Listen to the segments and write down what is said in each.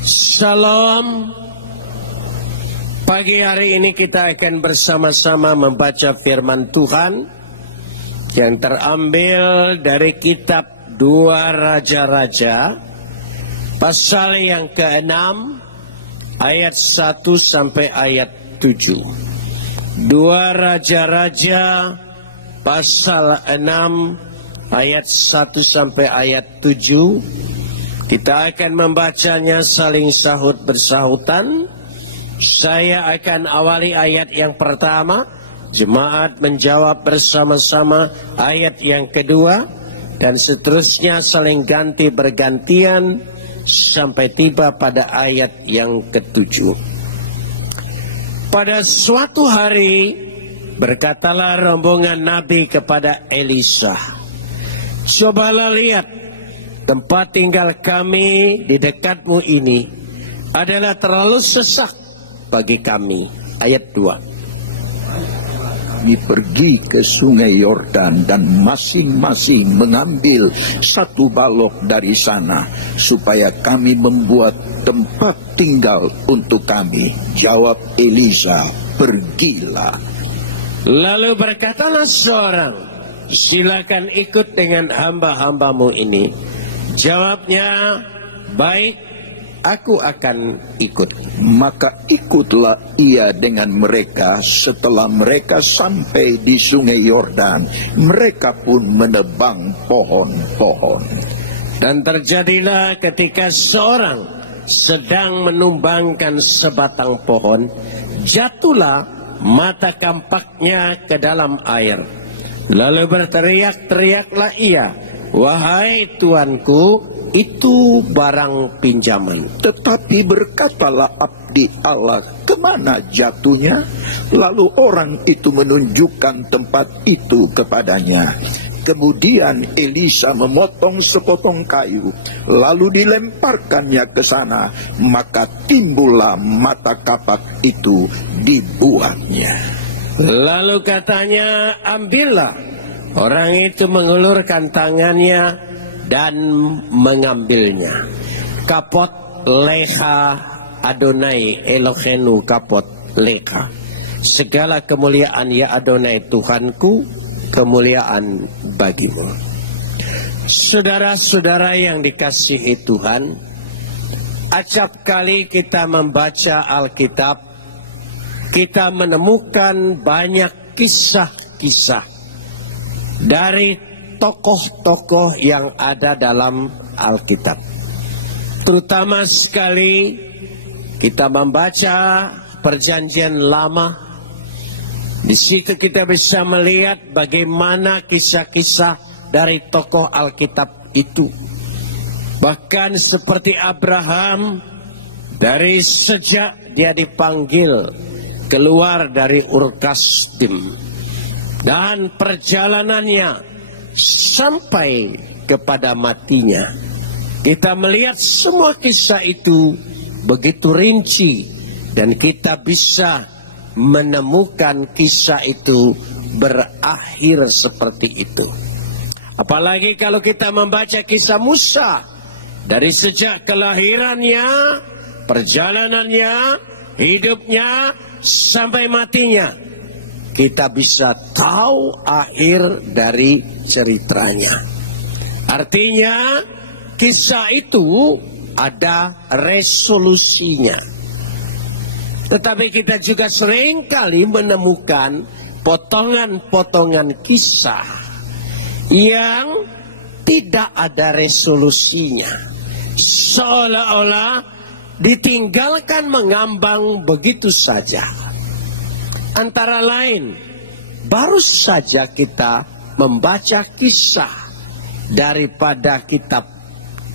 Salam. Pagi hari ini kita akan bersama-sama membaca firman Tuhan yang terambil dari kitab 2 Raja-Raja pasal yang ke-6 ayat 1 sampai ayat 7. 2 Raja-Raja pasal 6 ayat 1 sampai ayat 7. Kita akan membacanya saling sahut bersahutan. Saya akan awali ayat yang pertama, jemaat menjawab bersama-sama ayat yang kedua, dan seterusnya saling ganti bergantian sampai tiba pada ayat yang ketujuh. Pada suatu hari berkatalah rombongan Nabi kepada Elisa, "Cobalah lihat, tempat tinggal kami di dekatmu ini adalah terlalu sesak bagi kami." Ayat 2. Kami pergi ke sungai Yordan dan masing-masing mengambil satu balok dari sana supaya kami membuat tempat tinggal untuk kami. Jawab Elisa, "Pergilah." Lalu berkatalah seorang, "Silakan ikut dengan hamba-hambamu ini." Jawabnya, "Baik, aku akan ikut." Maka ikutlah ia dengan mereka. Setelah mereka sampai di sungai Yordan, mereka pun menebang pohon-pohon. Dan terjadilah ketika seorang sedang menumbangkan sebatang pohon, jatuhlah mata kampaknya ke dalam air. Lalu berteriak-teriaklah ia, "Wahai tuanku, itu barang pinjaman." Tetapi berkatalah abdi Allah, "Kemana jatuhnya?" Lalu orang itu menunjukkan tempat itu kepadanya. Kemudian Elisa memotong sepotong kayu, lalu dilemparkannya ke sana, maka timbullah mata kapak itu dibuatnya. Lalu katanya, "Ambillah." Orang itu mengulurkan tangannya dan mengambilnya. Kapot leha Adonai Elohenu kapot leha. Segala kemuliaan ya Adonai Tuhanku, kemuliaan bagimu. Saudara-saudara yang dikasihi Tuhan, acap kali kita membaca Alkitab, kita menemukan banyak kisah-kisah dari tokoh-tokoh yang ada dalam Alkitab. Terutama sekali kita membaca Perjanjian Lama. Di situ kita bisa melihat bagaimana kisah-kisah dari tokoh Alkitab itu. Bahkan seperti Abraham, dari sejak dia dipanggil keluar dari Ur Kasdim dan perjalanannya sampai kepada matinya, kita melihat semua kisah itu begitu rinci, dan kita bisa menemukan kisah itu berakhir seperti itu. Apalagi kalau kita membaca kisah Musa, dari sejak kelahirannya, perjalanannya, hidupnya sampai matinya, kita bisa tahu akhir dari ceritanya. Artinya kisah itu ada resolusinya. Tetapi kita juga seringkali menemukan potongan-potongan kisah yang tidak ada resolusinya, seolah-olah ditinggalkan mengambang begitu saja. Antara lain, baru saja kita membaca kisah daripada kitab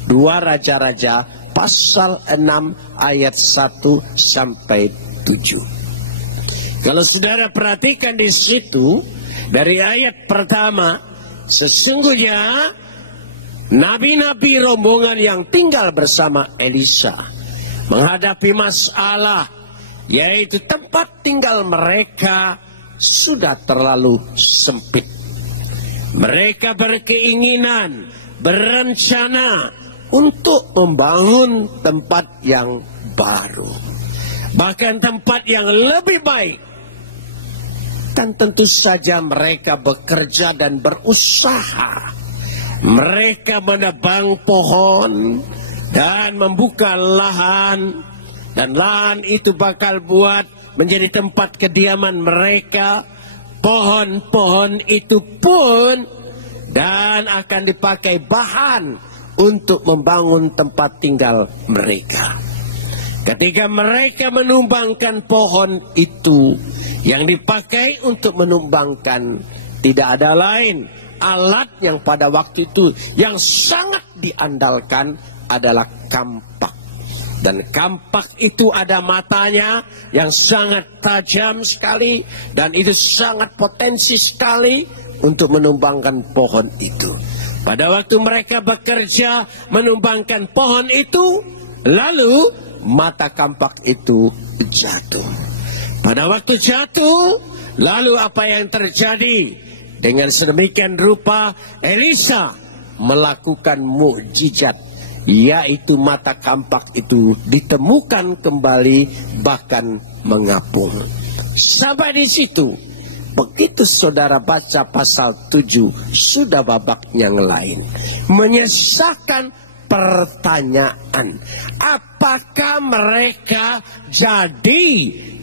2 Raja-Raja pasal 6 ayat 1 sampai 7. Kalau saudara perhatikan di situ, dari ayat pertama, sesungguhnya nabi-nabi rombongan yang tinggal bersama Elisa menghadapi masalah, yaitu tempat tinggal mereka sudah terlalu sempit. Mereka berkeinginan, berencana untuk membangun tempat yang baru, bahkan tempat yang lebih baik. Dan tentu saja mereka bekerja dan berusaha. Mereka menebang pohon dan membuka lahan, dan lahan itu bakal buat menjadi tempat kediaman mereka. Pohon-pohon itu pun dan akan dipakai bahan untuk membangun tempat tinggal mereka. Ketika mereka menumbangkan pohon itu, yang dipakai untuk menumbangkan tidak ada lain, alat yang pada waktu itu yang sangat diandalkan adalah kampak. Dan kampak itu ada matanya yang sangat tajam sekali, dan itu sangat potensi sekali untuk menumbangkan pohon itu. Pada waktu mereka bekerja menumbangkan pohon itu, lalu mata kampak itu jatuh. Pada waktu jatuh, lalu apa yang terjadi? Dengan sedemikian rupa Elisa melakukan mukjizat, yaitu mata kampak itu ditemukan kembali, bahkan mengapung. Sampai di situ. Begitu saudara baca pasal 7, sudah babak yang lain. Menyisakan pertanyaan, apakah mereka jadi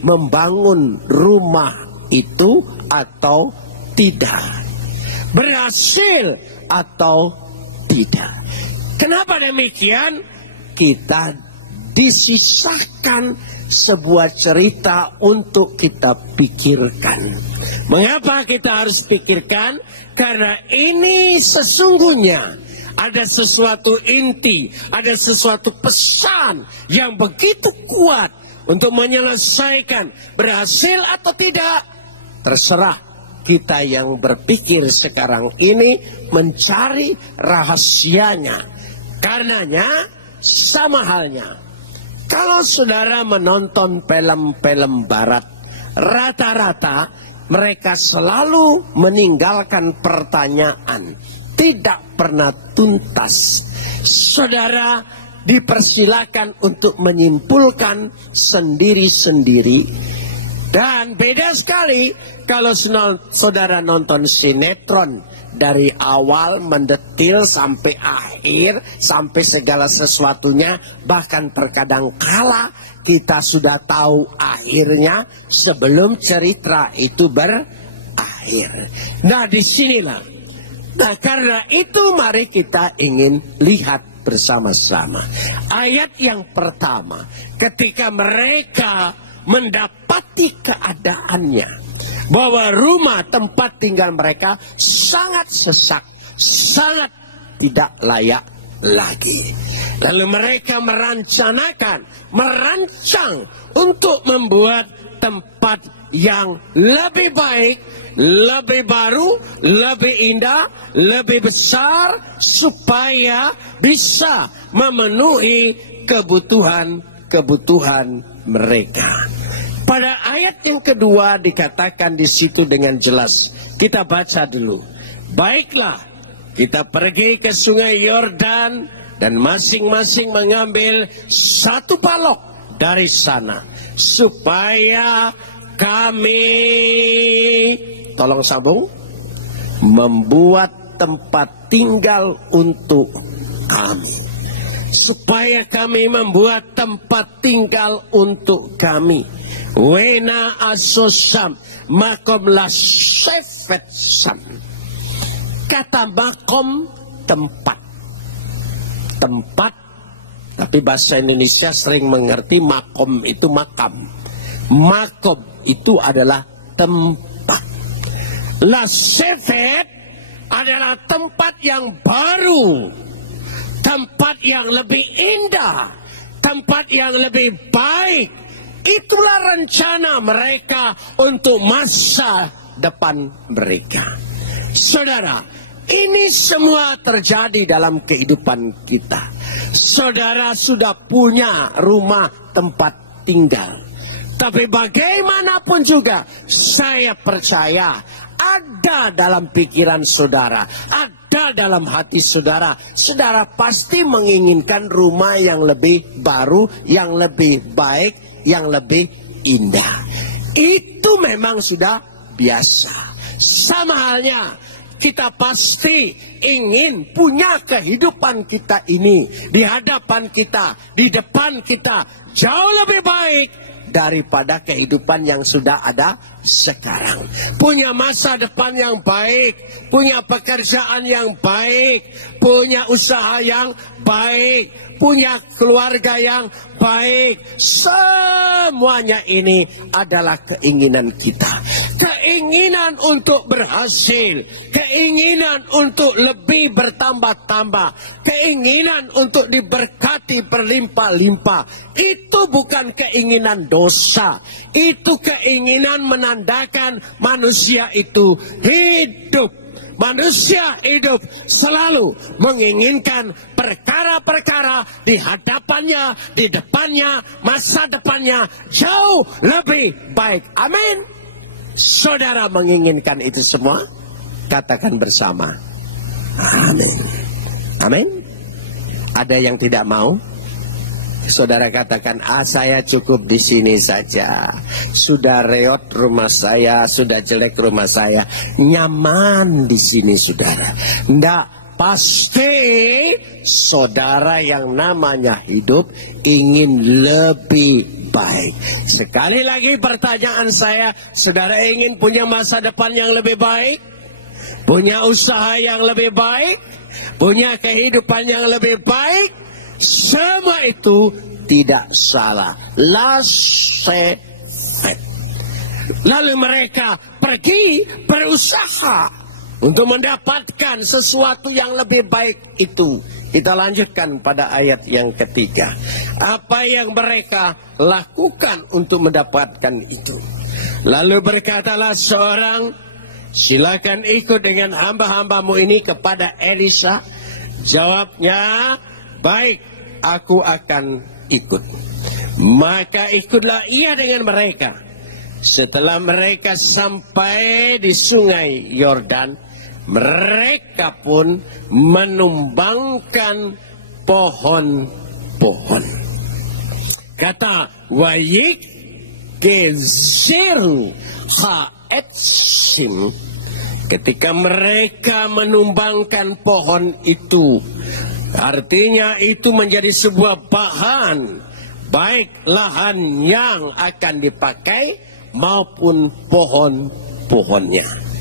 membangun rumah itu atau tidak? Berhasil atau tidak? Kenapa demikian? Kita disisakan sebuah cerita untuk kita pikirkan. Mengapa kita harus pikirkan? Karena ini sesungguhnya ada sesuatu inti, ada sesuatu pesan yang begitu kuat untuk menyelesaikan. Berhasil atau tidak, terserah kita yang berpikir sekarang ini mencari rahasianya. Karenanya sama halnya, kalau saudara menonton film-film barat, rata-rata mereka selalu meninggalkan pertanyaan, tidak pernah tuntas. Saudara dipersilakan untuk menyimpulkan sendiri-sendiri. Dan beda sekali kalau saudara nonton sinetron dari awal mendetil sampai akhir, sampai segala sesuatunya, bahkan terkadang kala kita sudah tahu akhirnya sebelum cerita itu berakhir. Nah, disinilah. Nah, karena itu mari kita ingin lihat bersama-sama ayat yang pertama. Ketika mereka mendapati keadaannya bahwa rumah tempat tinggal mereka sangat sesak, sangat tidak layak lagi. Lalu mereka merancang untuk membuat tempat yang lebih baik, lebih baru, lebih indah, lebih besar, supaya bisa memenuhi kebutuhan mereka. Pada ayat yang kedua dikatakan di situ dengan jelas. Kita baca dulu. Baiklah, kita pergi ke sungai Yordan dan masing-masing mengambil satu balok dari sana, supaya kami, tolong sambung, membuat tempat tinggal untuk kami. Supaya kami membuat tempat tinggal untuk kami. Wena asosam makom la shefet sam. Kata makom tempat. Tempat, tapi bahasa Indonesia sering mengerti makom itu makam. Makom itu adalah tempat. La shefet adalah tempat yang baru. Tempat yang lebih indah, tempat yang lebih baik. Itulah rencana mereka untuk masa depan mereka. Saudara, ini semua terjadi dalam kehidupan kita. Saudara sudah punya rumah tempat tinggal. Tapi bagaimanapun juga, saya percaya ada dalam pikiran saudara, ada ada dalam hati saudara. Saudara pasti menginginkan rumah yang lebih baru, yang lebih baik, yang lebih indah. Itu memang sudah biasa. Sama halnya, kita pasti ingin punya kehidupan kita ini di hadapan kita, di depan kita, jauh lebih baik daripada kehidupan yang sudah ada sekarang. Punya masa depan yang baik, punya pekerjaan yang baik, punya usaha yang baik, punya keluarga yang baik. Semuanya ini adalah keinginan kita. Keinginan untuk berhasil, keinginan untuk lebih bertambah-tambah, keinginan untuk diberkati berlimpah-limpah. Itu bukan keinginan dosa. Itu keinginan menandakan manusia itu hidup. Manusia hidup selalu menginginkan perkara-perkara di hadapannya, di depannya, masa depannya jauh lebih baik. Amin. Saudara menginginkan itu semua? Katakan bersama. Amin. Amin. Ada yang tidak mau? Saudara katakan, saya cukup di sini saja. Sudah reot rumah saya, sudah jelek rumah saya, nyaman di sini saudara. Nggak, pasti saudara yang namanya hidup ingin lebih baik. Sekali lagi pertanyaan saya, saudara ingin punya masa depan yang lebih baik? Punya usaha yang lebih baik? Punya kehidupan yang lebih baik? Semua itu tidak salah. Lalu mereka pergi berusaha untuk mendapatkan sesuatu yang lebih baik itu. Kita lanjutkan pada ayat yang ketiga. Apa yang mereka lakukan untuk mendapatkan itu? Lalu berkatalah seorang, silakan ikut dengan hamba-hambamu ini kepada Elisa. Jawabnya, baik, aku akan ikut. Maka ikutlah ia dengan mereka. Setelah mereka sampai di sungai Yordan, mereka pun menumbangkan pohon-pohon. Kata Wayik Geziru Haetsim, ketika mereka menumbangkan pohon itu, artinya itu menjadi sebuah bahan, baik lahan yang akan dipakai maupun pohon-pohonnya.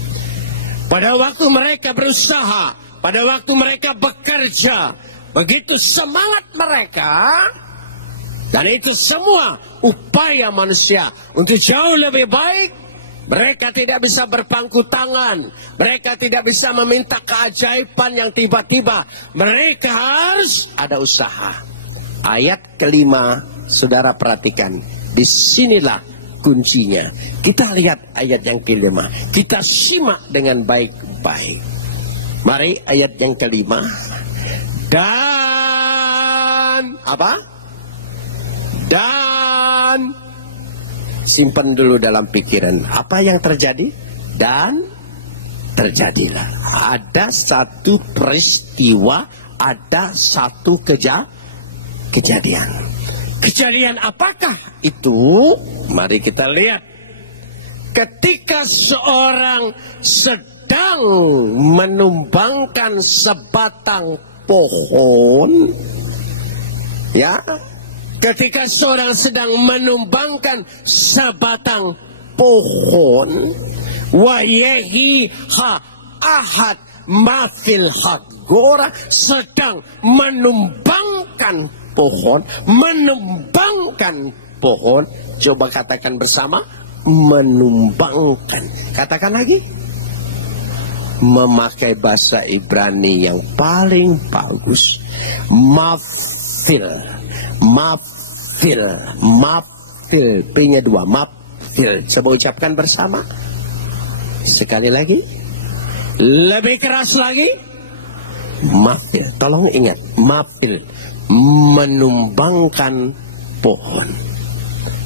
Pada waktu mereka berusaha, pada waktu mereka bekerja, begitu semangat mereka, dan itu semua upaya manusia untuk jauh lebih baik. Mereka tidak bisa berpangku tangan. Mereka tidak bisa meminta keajaiban yang tiba-tiba. Mereka harus ada usaha. Ayat kelima, saudara perhatikan. Disinilah kuncinya. Kita lihat ayat yang kelima. Kita simak dengan baik-baik. Mari ayat yang kelima. Dan apa? Dan simpan dulu dalam pikiran. Apa yang terjadi? Dan terjadilah. Ada satu peristiwa, ada satu kejadian. Kejadian apakah itu? Mari kita lihat. Ketika seorang sedang menumbangkan sebatang pohon, ya, ketika seorang sedang menumbangkan sebatang pohon, wayehi ha ahad mafil hagora, sedang menumbangkan pohon, coba katakan bersama, menumbangkan. Katakan lagi. Memakai bahasa Ibrani yang paling bagus, mafil, P-nya 2, mafil. Coba ucapkan bersama. Sekali lagi. Lebih keras lagi. Mafil. Tolong ingat, mafil, menumbangkan pohon.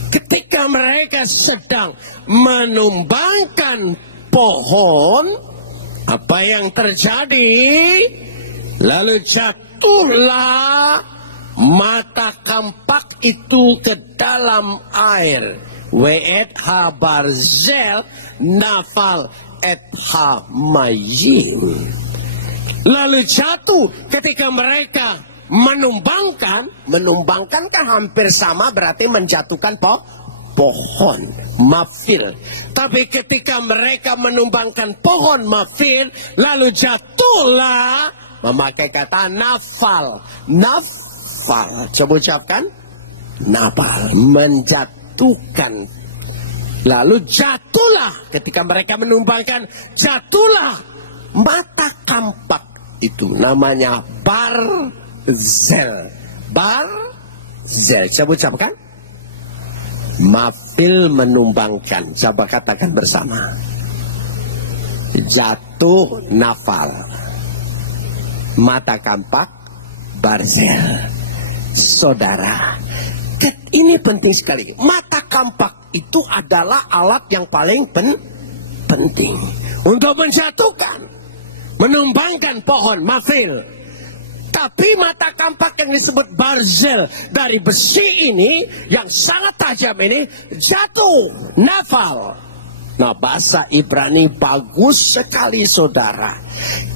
Ketika mereka sedang menumbangkan pohon, Apa yang terjadi? Lalu jatuhlah mata kampak itu ke dalam air. We'et ha barzel nafal et ha mayim. Lalu jatuh ketika mereka menumbangkankah hampir sama berarti menjatuhkan pohon mafil. Tapi ketika mereka menumbangkan pohon mafil, lalu jatuhlah, memakai kata nafal. Coba ucapkan nafal, menjatuhkan. Lalu jatuhlah ketika mereka menumbangkan, jatuhlah mata kampak itu, namanya barzel. Coba ucapkan. Mafil menumbangkan. Coba katakan bersama. Jatuh nafal. Mata kampak barzel. Saudara, ini penting sekali. Mata kampak itu adalah alat yang paling penting untuk menjatuhkan, menumbangkan pohon mafil. Tapi mata kampak yang disebut barzel dari besi ini, yang sangat tajam ini, jatuh, nafal. Nah, bahasa Ibrani bagus sekali, saudara.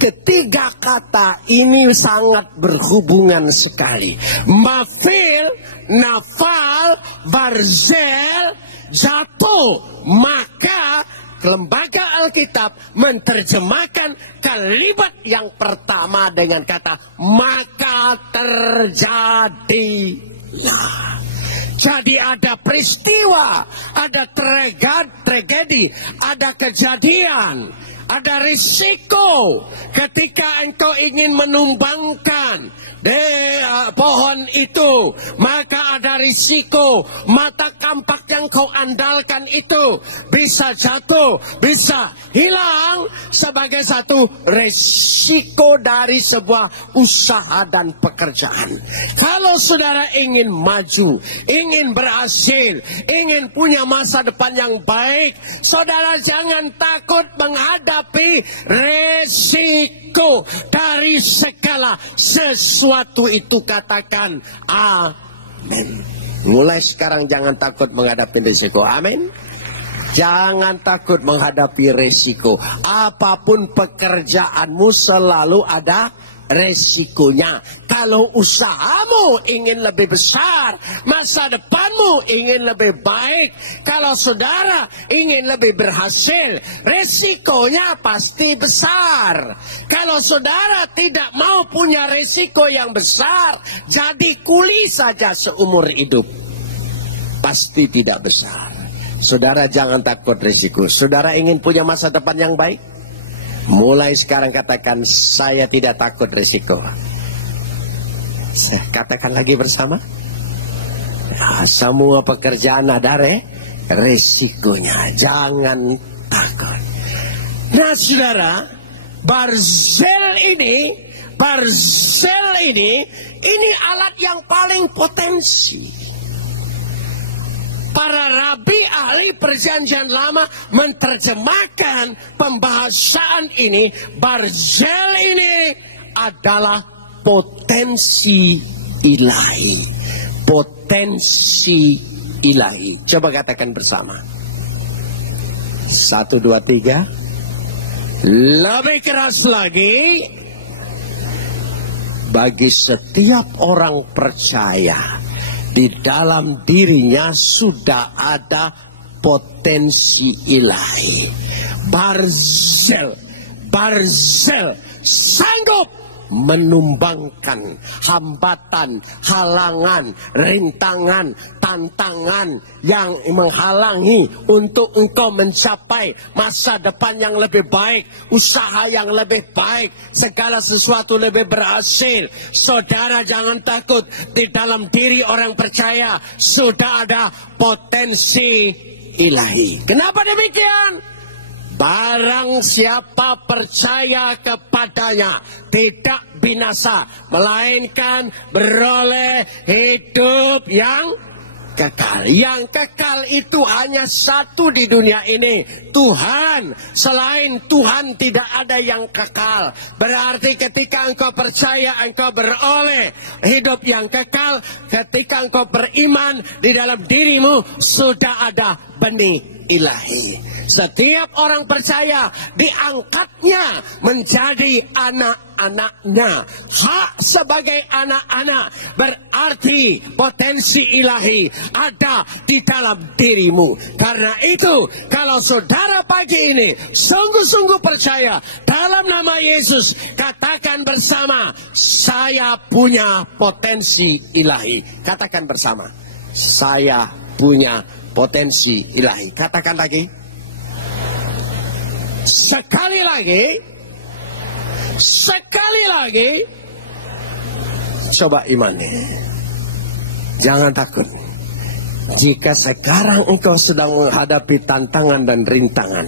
Ketiga kata ini sangat berhubungan sekali. Mafil, nafal, barzel, jatuh. Maka Lembaga Alkitab menerjemahkan kalimat yang pertama dengan kata maka terjadilah. Jadi ada peristiwa, ada tragedi, ada kejadian, ada risiko ketika engkau ingin menumbangkan pohon itu, maka ada risiko mata kampak yang kau andalkan itu bisa jatuh, bisa hilang sebagai satu risiko dari sebuah usaha dan pekerjaan. Kalau saudara ingin maju, ingin berhasil, ingin punya masa depan yang baik, saudara jangan takut menghadapi risiko dari segala sesuatu itu. Katakan amin. Mulai sekarang jangan takut menghadapi risiko. Amin. Jangan takut menghadapi risiko. Apapun pekerjaanmu selalu ada resikonya. Kalau usahamu ingin lebih besar, masa depanmu ingin lebih baik, kalau saudara ingin lebih berhasil, resikonya pasti besar. Kalau saudara tidak mau punya resiko yang besar, jadi kuli saja seumur hidup, pasti tidak besar. Saudara jangan takut risiko. Saudara ingin punya masa depan yang baik, mulai sekarang katakan, saya tidak takut risiko. Katakan lagi bersama. Nah, semua pekerjaan ada risikonya. Jangan takut. Nah, saudara, barzel ini alat yang paling potensi. Para rabi ahli perjanjian lama menerjemahkan pembahasan ini. Barzel ini adalah potensi ilahi. Potensi ilahi. Coba katakan bersama. 1, 2, 3. Lebih keras lagi. Bagi setiap orang percaya, di dalam dirinya sudah ada potensi ilahi. Barzel sanggup menumbangkan hambatan, halangan, rintangan, tantangan yang menghalangi untuk engkau mencapai masa depan yang lebih baik, usaha yang lebih baik, segala sesuatu lebih berhasil. Saudara jangan takut, di dalam diri orang percaya sudah ada potensi ilahi. Kenapa demikian? Barang siapa percaya kepadanya tidak binasa, melainkan beroleh hidup yang kekal. Yang kekal itu hanya satu di dunia ini, Tuhan. Selain Tuhan tidak ada yang kekal. Berarti ketika engkau percaya, engkau beroleh hidup yang kekal. Ketika engkau beriman, di dalam dirimu sudah ada benih ilahi. Setiap orang percaya diangkatnya menjadi anak-anaknya. Hak sebagai anak-anak berarti potensi ilahi ada di dalam dirimu. Karena itu, kalau saudara pagi ini sungguh-sungguh percaya dalam nama Yesus, katakan bersama, saya punya potensi ilahi. Katakan bersama, saya punya potensi ilahi. Katakan lagi. Sekali lagi. Sekali lagi. Coba imani. Jangan takut. Jika sekarang engkau sedang menghadapi tantangan dan rintangan,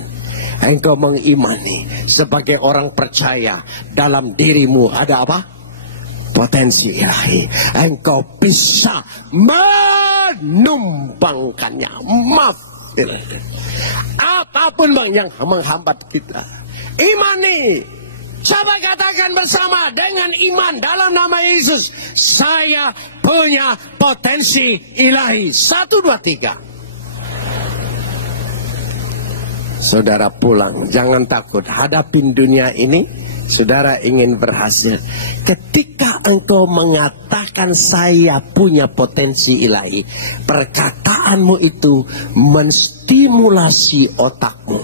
engkau mengimani sebagai orang percaya dalam dirimu ada apa? Potensi ilahi. Engkau bisa menumbangkannya. Maaf. Apapun bang yang menghambat kita, imani. Coba katakan bersama dengan iman dalam nama Yesus, saya punya potensi ilahi. 1, 2, 3. Saudara pulang, jangan takut. Hadapin dunia ini, saudara ingin berhasil. Ketika engkau mengatakan saya punya potensi ilahi, perkataanmu itu menstimulasi otakmu.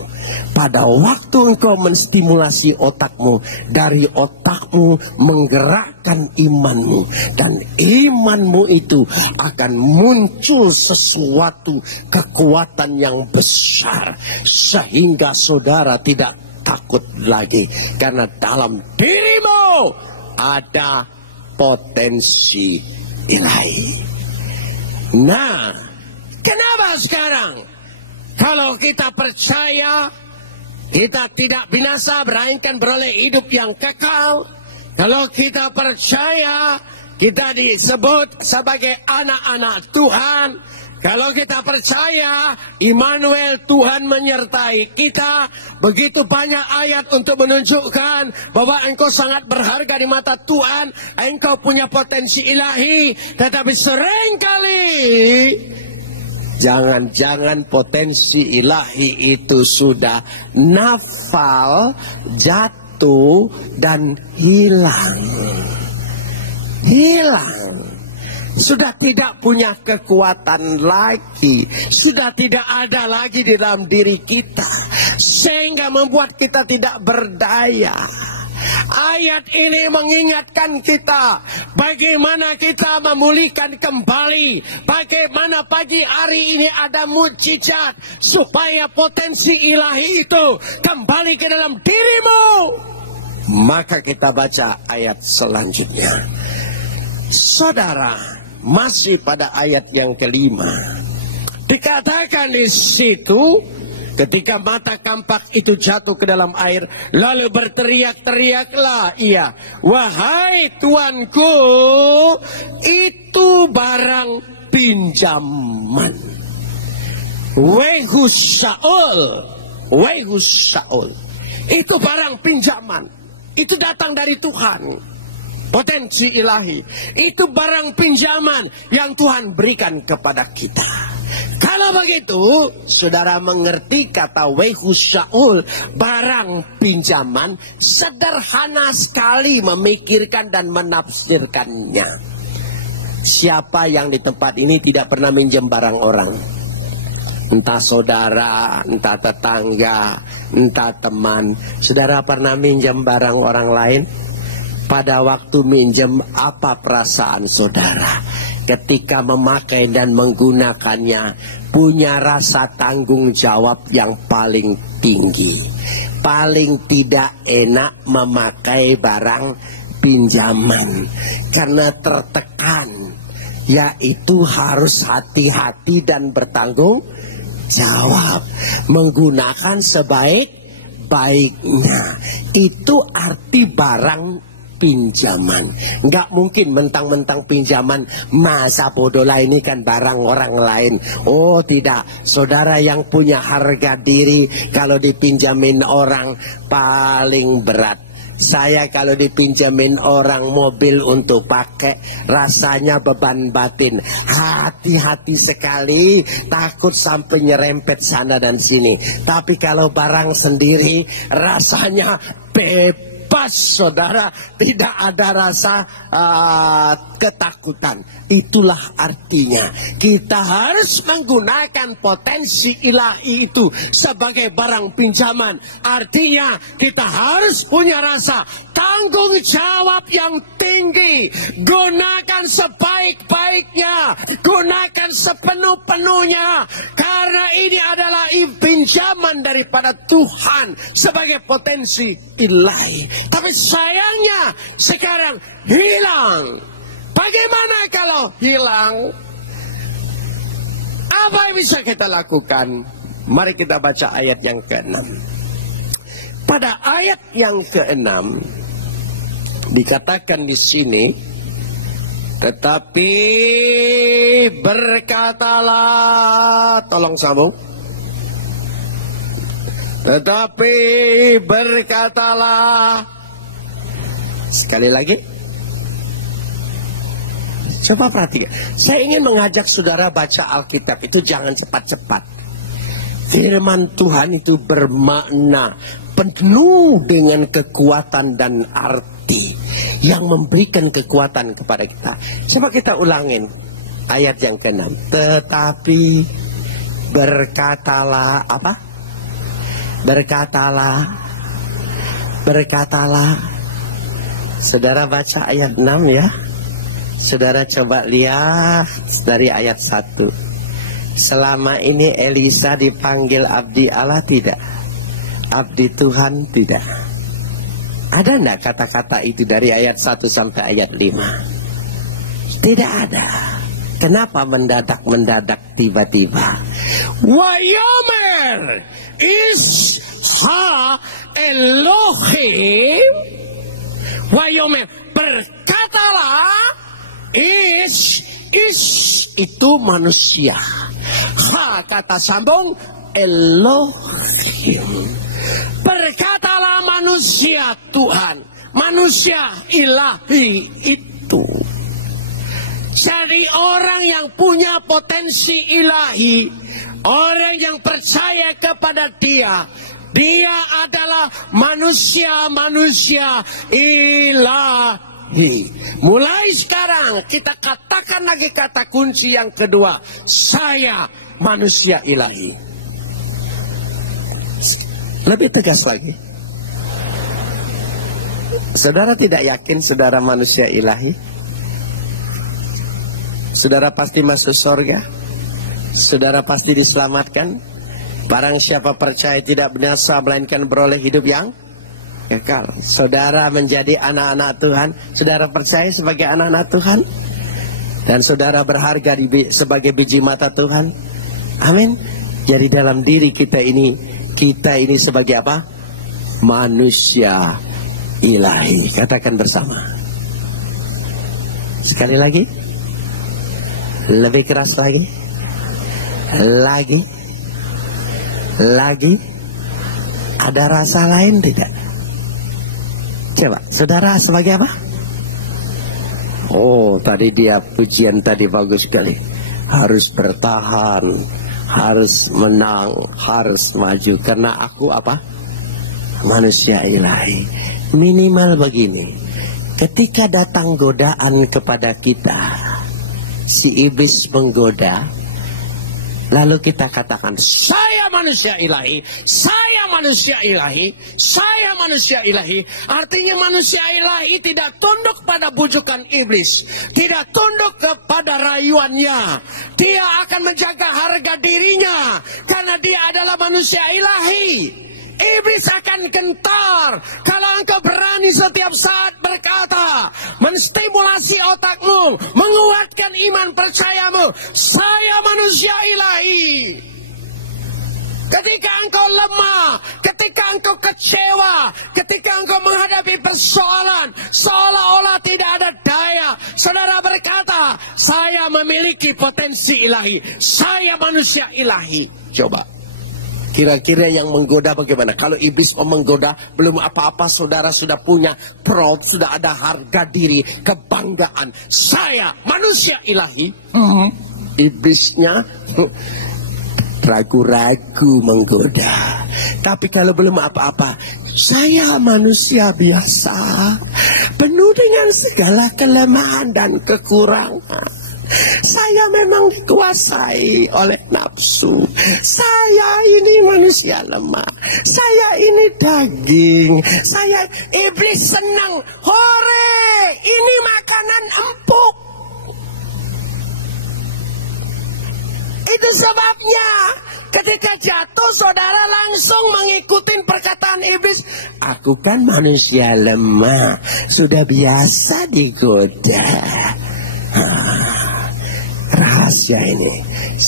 Pada waktu engkau menstimulasi otakmu, dari otakmu menggerakkan imanmu. Dan imanmu itu akan muncul sesuatu kekuatan yang besar. Sehingga saudara tidak takut lagi. Karena dalam dirimu ada potensi ilahi. Nah, kenapa sekarang kalau kita percaya kita tidak binasa, melainkan beroleh hidup yang kekal? Kalau kita percaya kita disebut sebagai anak-anak Tuhan. Kalau kita percaya Immanuel, Tuhan menyertai kita, begitu banyak ayat untuk menunjukkan bahwa engkau sangat berharga di mata Tuhan, engkau punya potensi ilahi. Tetapi seringkali jangan-jangan potensi ilahi itu sudah nafal, jatuh, dan hilang. Sudah tidak punya kekuatan lagi. Sudah tidak ada lagi di dalam diri kita. Sehingga membuat kita tidak berdaya. Ayat ini mengingatkan kita bagaimana kita memulihkan kembali. Bagaimana pagi hari ini ada mukjizat supaya potensi ilahi itu kembali ke dalam dirimu. Maka kita baca ayat selanjutnya. Saudara, masih pada ayat yang kelima, dikatakan di situ, ketika mata kampak itu jatuh ke dalam air, lalu berteriak-teriaklah ia, wahai tuanku, itu barang pinjaman. Wahai Saul, itu barang pinjaman. Itu datang dari Tuhan. Potensi ilahi itu barang pinjaman yang Tuhan berikan kepada kita. Kalau begitu, saudara mengerti kata Wehu Saul, barang pinjaman, sederhana sekali memikirkan dan menafsirkannya. Siapa yang di tempat ini tidak pernah minjem barang orang? Entah saudara, entah tetangga, entah teman. Saudara pernah minjem barang orang lain? Pada waktu minjem, apa perasaan saudara? Ketika memakai dan menggunakannya, punya rasa tanggung jawab yang paling tinggi. Paling tidak enak memakai barang pinjaman karena tertekan, yaitu harus hati-hati dan bertanggung jawab, menggunakan sebaik-baiknya. Itu arti barang pinjaman. Nggak mungkin mentang-mentang pinjaman, masa bodoh lah ini kan barang orang lain. Oh tidak, saudara yang punya harga diri kalau dipinjamin orang paling berat. Saya kalau dipinjamin orang mobil untuk pakai, rasanya beban batin. Hati-hati sekali, takut sampai nyerempet sana dan sini. Tapi kalau barang sendiri, rasanya bebas, saudara. Tidak ada rasa ketakutan. Itulah artinya kita harus menggunakan potensi ilahi itu sebagai barang pinjaman. Artinya kita harus punya rasa tanggung jawab yang tinggi. Gunakan sebaik-baiknya, gunakan sepenuh-penuhnya, karena ini adalah pinjaman daripada Tuhan sebagai potensi ilahi. Tapi sayangnya sekarang hilang. Bagaimana kalau hilang? Apa yang bisa kita lakukan? Mari kita baca ayat yang ke-6. Pada ayat yang ke-6 dikatakan di sini, tetapi berkatalah, tolong sambung. Tetapi berkatalah. Sekali lagi. Coba perhatikan. Saya ingin mengajak saudara baca Alkitab itu jangan cepat-cepat. Firman Tuhan itu bermakna, penuh dengan kekuatan dan arti yang memberikan kekuatan kepada kita. Coba kita ulangin ayat yang ke-6. Tetapi berkatalah apa? Berkatalah. Saudara baca ayat 6 ya. Saudara coba lihat dari ayat 1. Selama ini Elisa dipanggil abdi Allah tidak? Abdi Tuhan tidak? Ada enggak kata-kata itu dari ayat 1 sampai ayat 5? Tidak ada. Kenapa mendadak tiba-tiba? Wayomer isha Elohim. Wayomer, berkatalah. Is itu manusia. Ha, kata sambung Elohim. Berkatalah manusia Tuhan, manusia ilahi itu. Jadi orang yang punya potensi ilahi, orang yang percaya kepada dia adalah manusia ilahi. Mulai sekarang kita katakan lagi kata kunci yang kedua, saya manusia ilahi. Lebih tegas lagi. Saudara tidak yakin saudara manusia ilahi? Saudara pasti masuk surga? Saudara pasti diselamatkan? Barang siapa percaya tidak binasa melainkan beroleh hidup yang kekal. Saudara menjadi anak-anak Tuhan. Saudara percaya sebagai anak-anak Tuhan. Dan saudara berharga sebagai biji mata Tuhan. Amin. Jadi dalam diri kita ini sebagai apa? Manusia ilahi. Katakan bersama. Sekali lagi. Lebih keras lagi. Lagi. Ada rasa lain tidak? Coba, saudara sebagai apa? Oh, tadi dia pujian tadi bagus sekali. Harus bertahan, harus menang, harus maju. Karena aku apa? Manusia ilahi. Minimal begini. Ketika datang godaan kepada kita, si iblis menggoda, lalu kita katakan, saya manusia ilahi, saya manusia ilahi, saya manusia ilahi. Artinya manusia ilahi tidak tunduk pada bujukan iblis, tidak tunduk kepada rayuannya. Dia akan menjaga harga dirinya, karena dia adalah manusia ilahi. Iblis akan gentar kalau engkau berani setiap saat berkata, menstimulasi otakmu, menguatkan iman percayamu, saya manusia ilahi. Ketika engkau lemah, ketika engkau kecewa, ketika engkau menghadapi persoalan, seolah-olah tidak ada daya, saudara berkata, saya memiliki potensi ilahi, saya manusia ilahi. Coba, kira-kira yang menggoda bagaimana? Kalau iblis mau menggoda, belum apa-apa saudara sudah punya proud, sudah ada harga diri, kebanggaan. Saya manusia ilahi. Iblisnya ragu-ragu menggoda. Tapi kalau belum apa-apa, saya manusia biasa, penuh dengan segala kelemahan dan kekurangan. Saya memang dikuasai oleh nafsu. Saya ini manusia lemah. Saya ini daging. Saya iblis senang. Hore, ini makanan empuk. Itu sebabnya ketika jatuh saudara langsung mengikuti perkataan iblis. Aku kan manusia lemah, sudah biasa digoda. Rahasia ini,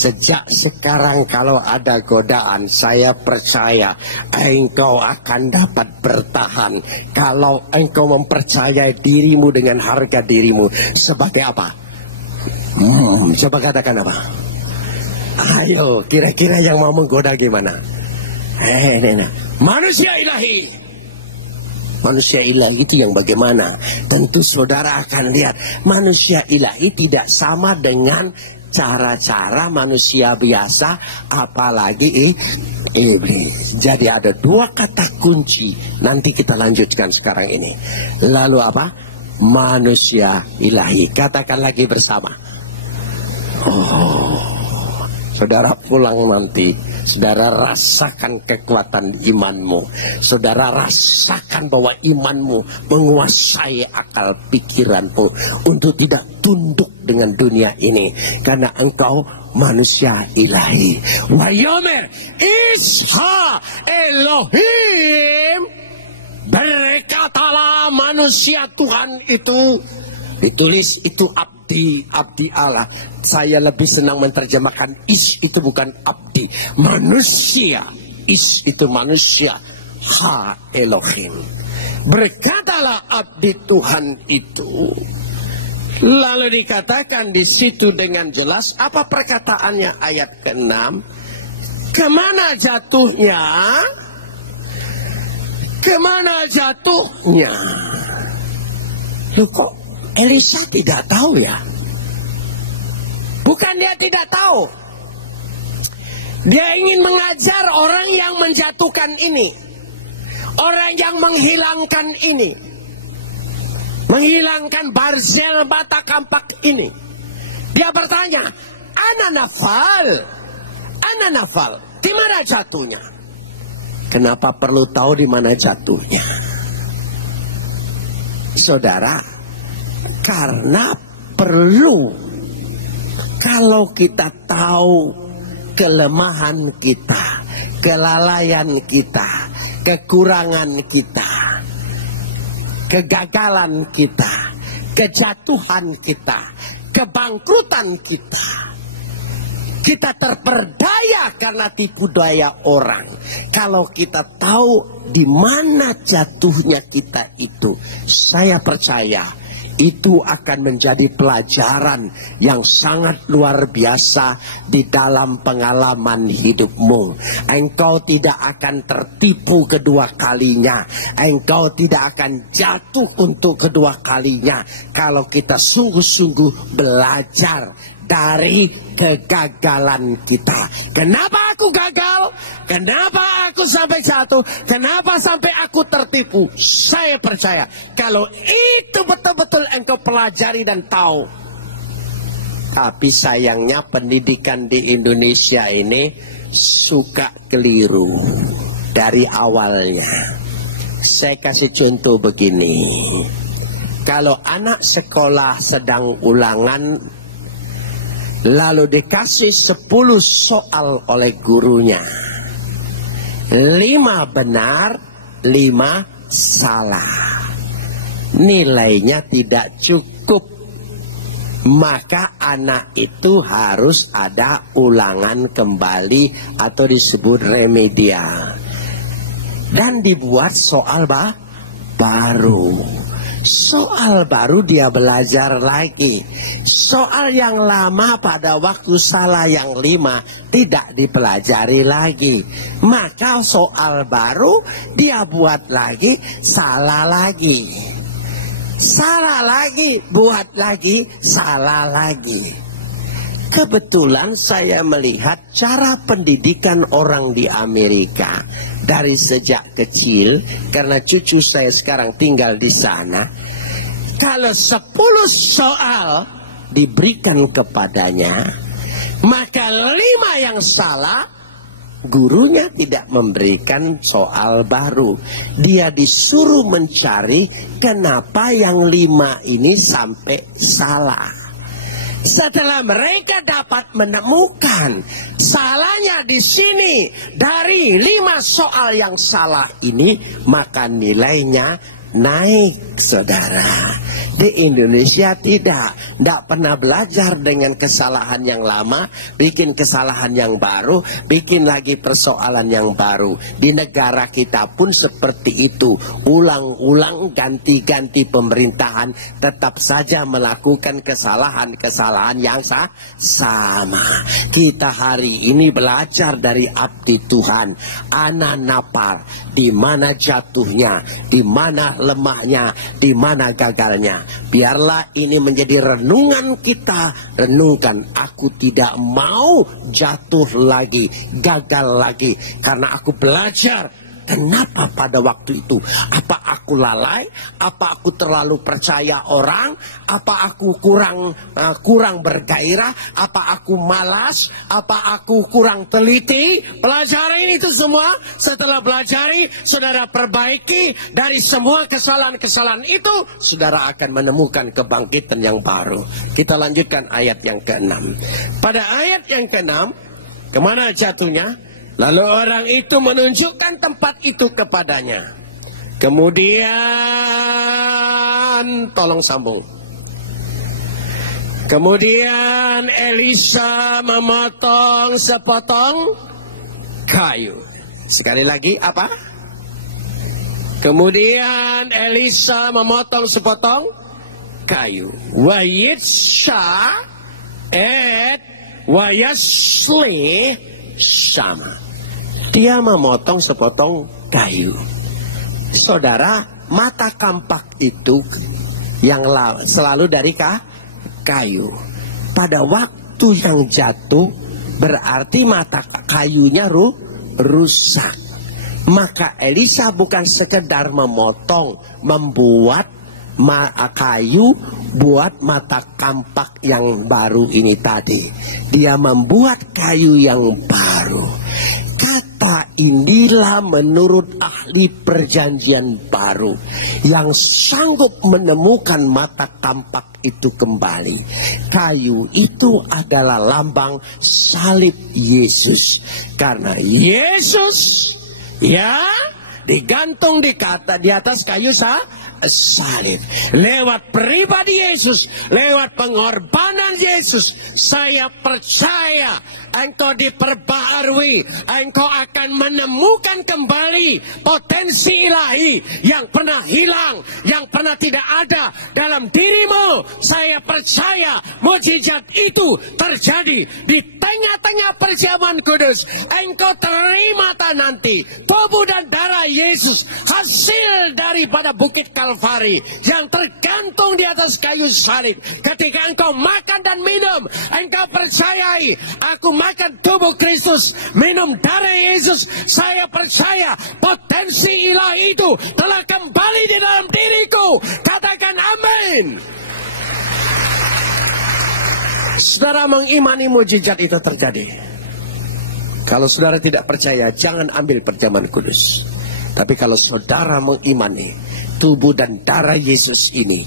sejak sekarang kalau ada godaan, saya percaya engkau akan dapat bertahan. Kalau engkau mempercayai dirimu dengan harga dirimu. Sebagai apa? Coba katakan apa? Ayo, kira-kira yang mau menggoda gimana? Manusia ilahi. Manusia ilahi itu yang bagaimana? Tentu saudara akan lihat, manusia ilahi tidak sama dengan cara-cara manusia biasa, apalagi iblis. Jadi ada dua kata kunci. Nanti kita lanjutkan sekarang ini. Lalu apa? Manusia ilahi. Katakan lagi bersama. Saudara pulang nanti, saudara rasakan kekuatan imanmu. Saudara rasakan bahwa imanmu menguasai akal pikiranmu untuk tidak tunduk dengan dunia ini. Karena engkau manusia ilahi. Wayomer Isha Elohim, berkatalah manusia Tuhan itu. Ditulis itu abdi Allah. Saya lebih senang menerjemahkan is itu bukan abdi, manusia. Is itu manusia. Ha Elohim, berkatalah abdi Tuhan itu. Lalu dikatakan di situ dengan jelas apa perkataannya ayat ke-6. Kemana jatuhnya? Kemana jatuhnya? Loh kok Elisa tidak tahu ya? Bukan dia tidak tahu. Dia ingin mengajar orang yang menjatuhkan ini. Orang yang menghilangkan ini. Menghilangkan Barzel bata kampak ini. Dia bertanya, Ana nafal, di mana jatuhnya? Kenapa perlu tahu di mana jatuhnya? Saudara, karena perlu. Kalau kita tahu kelemahan kita, kelalaian kita, kekurangan kita, kegagalan kita, kejatuhan kita, kebangkrutan kita, kita terperdaya karena tipu daya orang. Kalau kita tahu di mana jatuhnya kita itu, saya percaya itu akan menjadi pelajaran yang sangat luar biasa di dalam pengalaman hidupmu. Engkau tidak akan tertipu kedua kalinya. Engkau tidak akan jatuh untuk kedua kalinya kalau kita sungguh-sungguh belajar dari kegagalan kita. Kenapa aku gagal? Kenapa aku sampai jatuh? Kenapa sampai aku tertipu? Saya percaya kalau itu betul-betul engkau pelajari dan tahu. Tapi sayangnya pendidikan di Indonesia ini suka keliru dari awalnya. Saya kasih contoh begini. Kalau anak sekolah sedang ulangan, lalu dikasih 10 soal oleh gurunya, 5 benar, 5 salah, nilainya tidak cukup. Maka anak itu harus ada ulangan kembali atau disebut remedial. dan dibuat soal baru. Soal baru dia belajar lagi. Soal yang lama pada waktu salah yang 5 tidak dipelajari lagi. Maka soal baru dia buat lagi, salah lagi. Salah lagi, buat lagi, salah lagi. Kebetulan saya melihat cara pendidikan orang di Amerika dari sejak kecil, karena cucu saya sekarang tinggal di sana. Kalau 10 soal diberikan kepadanya, maka 5 yang salah, gurunya tidak memberikan soal baru. Dia disuruh mencari kenapa yang 5 ini sampai salah. Setelah mereka dapat menemukan salahnya di sini dari 5 soal yang salah ini, maka nilainya naik, saudara. Di Indonesia tidak pernah belajar dengan kesalahan yang lama, bikin kesalahan yang baru, bikin lagi persoalan yang baru. Di negara kita pun seperti itu, ulang-ulang, ganti-ganti pemerintahan, tetap saja melakukan kesalahan-kesalahan yang sama. Kita hari ini belajar dari abdi Tuhan, Ana Napar, di mana jatuhnya, di mana lemahnya, di mana gagalnya. Biarlah ini menjadi renungan kita. Renungkan, aku tidak mau jatuh lagi, gagal lagi, karena aku belajar. Kenapa pada waktu itu? Apa aku lalai? Apa aku terlalu percaya orang? Apa aku kurang bergairah? Apa aku malas? Apa aku kurang teliti? Pelajari itu semua. Setelah pelajari, saudara perbaiki dari semua kesalahan-kesalahan itu, saudara akan menemukan kebangkitan yang baru. Kita lanjutkan ayat yang ke-6. Pada ayat yang ke-6, kemana jatuhnya? Lalu orang itu menunjukkan tempat itu kepadanya. Kemudian, tolong sambung. Kemudian Elisa memotong sepotong kayu. Sekali lagi, apa? Kemudian Elisa memotong sepotong kayu. Wa yitsha et wa yasli sama. Dia memotong sepotong kayu. Saudara, mata kampak itu yang selalu dari kayu. Pada waktu yang jatuh, berarti mata kayunya rusak. Maka Elisa bukan sekedar memotong, membuat kayu buat mata kampak yang baru ini tadi. Dia membuat kayu yang baru. Kata inilah menurut ahli perjanjian baru yang sanggup menemukan mata kampak itu kembali. Kayu itu adalah lambang salib Yesus. Karena Yesus digantung di atas kayu salib. Lewat pribadi Yesus, lewat pengorbanan Yesus, saya percaya engkau diperbaharui, engkau akan menemukan kembali potensi ilahi yang pernah hilang, yang pernah tidak ada dalam dirimu. Saya percaya mujizat itu terjadi di tengah-tengah perjamuan kudus. Engkau terima nanti tubuh dan darah Yesus, hasil daripada bukit Kalvari yang tergantung di atas kayu salib. Ketika engkau makan dan minum, engkau percayai, aku makan tubuh Kristus, minum darah Yesus. Saya percaya potensi ilahi itu telah kembali di dalam diriku. Katakan amin. Saudara mengimani mujizat itu terjadi. Kalau saudara tidak percaya, jangan ambil perjamuan kudus. Tapi kalau saudara mengimani tubuh dan darah Yesus ini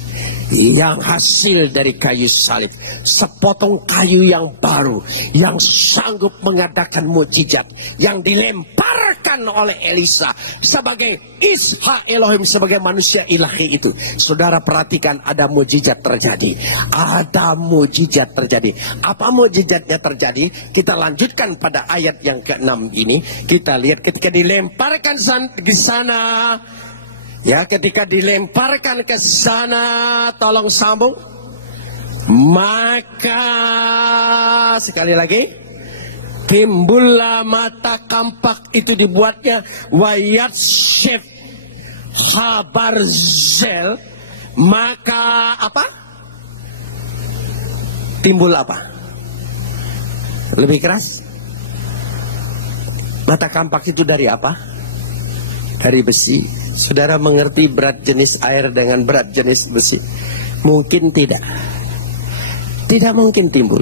yang hasil dari kayu salib, sepotong kayu yang baru, yang sanggup mengadakan mujizat, yang dilemparkan dinyatakan oleh Elisa sebagai Ishak Elohim, sebagai manusia ilahi itu. Saudara perhatikan, ada mujizat terjadi. Ada mujizat terjadi. Apa mujizatnya terjadi? Kita lanjutkan pada ayat yang ke-6 ini. Kita lihat ketika dilemparkan ke sana. Ya, ketika dilemparkan ke sana, tolong sambung. Maka sekali lagi, timbullah mata kampak itu dibuatnya Wayatshef Habarzel. Maka apa? Timbul apa? Lebih keras. Mata kampak itu dari apa? Dari besi. Saudara mengerti berat jenis air dengan berat jenis besi? Mungkin tidak. Tidak mungkin timbul.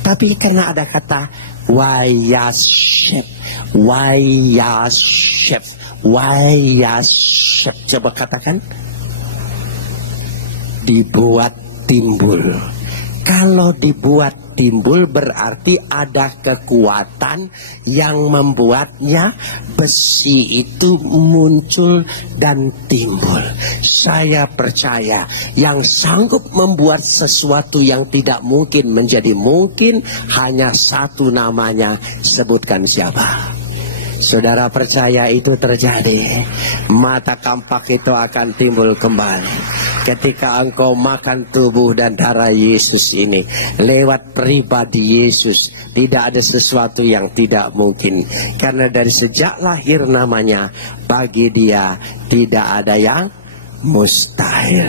Tapi karena ada kata Wayatshef, Wayatshef, Wayatshef. Coba katakan. Dibuat timbul. Kalau dibuat timbul berarti ada kekuatan yang membuatnya besi itu muncul dan timbul. Saya percaya yang sanggup membuat sesuatu yang tidak mungkin menjadi mungkin hanya satu, namanya. Sebutkan siapa? Saudara percaya itu terjadi. Mata kampak itu akan timbul kembali ketika engkau makan tubuh dan darah Yesus ini. Lewat pribadi Yesus tidak ada sesuatu yang tidak mungkin. Karena dari sejak lahir namanya, bagi dia tidak ada yang mustahil.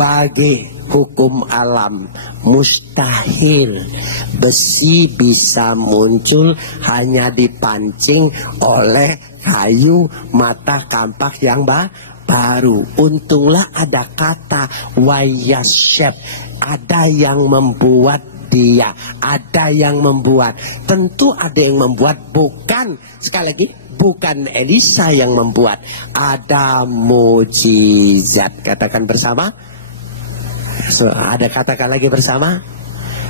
Bagi hukum alam mustahil. Besi bisa muncul hanya dipancing oleh kayu mata kampak yang baru. Untunglah ada kata Wayatshef. Ada yang membuat dia, ada yang membuat. Tentu ada yang membuat, bukan, sekali lagi, bukan Elisa yang membuat. Ada mujizat. Katakan bersama. Ada katakan lagi bersama.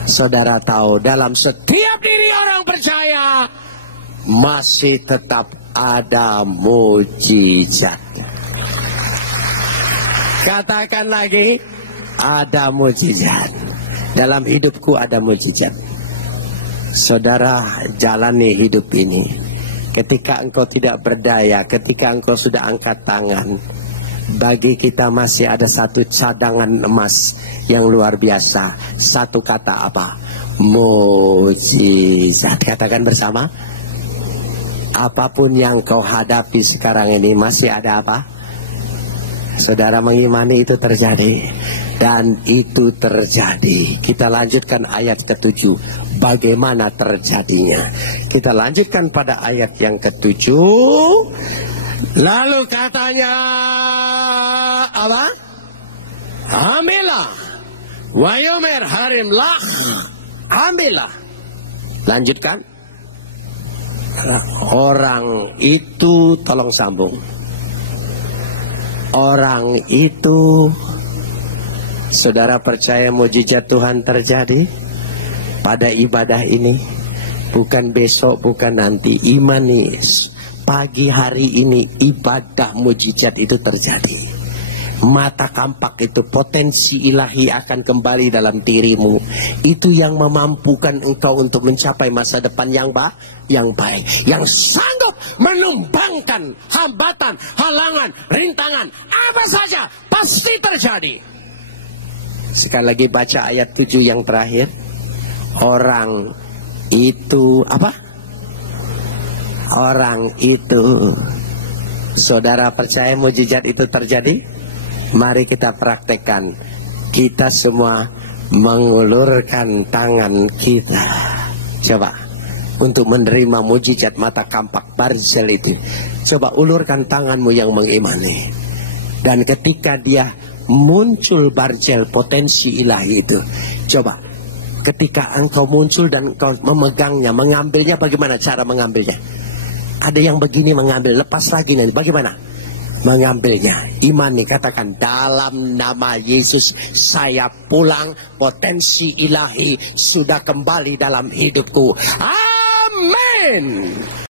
Saudara tahu, dalam setiap diri orang percaya masih tetap ada mujizat. Katakan lagi, ada mujizat. Dalam hidupku ada mujizat. Saudara jalani hidup ini. Ketika engkau tidak berdaya, ketika engkau sudah angkat tangan, bagi kita masih ada satu cadangan emas yang luar biasa. Satu kata apa? Mujizat. Katakan bersama. Apapun yang kau hadapi sekarang ini masih ada apa? Saudara mengimani itu terjadi. Dan itu terjadi. Kita lanjutkan ayat ke-7. Bagaimana terjadinya? Kita lanjutkan pada ayat yang ke-7. Lalu katanya apa? Ambillah Wayomer harimlah. Ambillah. Lanjutkan. Orang itu, tolong sambung. Orang itu, saudara percaya mujizat Tuhan terjadi pada ibadah ini? Bukan besok, bukan nanti. Imani, pagi hari ini ibadah mujizat itu terjadi. Mata kampak itu, potensi ilahi akan kembali dalam dirimu. Itu yang memampukan engkau untuk mencapai masa depan yang baik. Yang sanggup menumbangkan hambatan, halangan, rintangan, apa saja pasti terjadi. Sekali lagi baca ayat 7 yang terakhir. Orang itu apa? Orang itu. Saudara percaya mujizat itu terjadi? Mari kita praktekkan. Kita semua mengulurkan tangan kita. Coba untuk menerima mujizat mata kampak Barzel itu. Coba ulurkan tanganmu yang mengimani. Dan ketika dia muncul Barzel, potensi ilahi itu, coba ketika engkau muncul dan engkau memegangnya, mengambilnya, bagaimana cara mengambilnya? Ada yang begini mengambil, lepas lagi nanti, bagaimana mengambilnya? Imani, katakan dalam nama Yesus saya pulang, potensi ilahi sudah kembali dalam hidupku. Amin.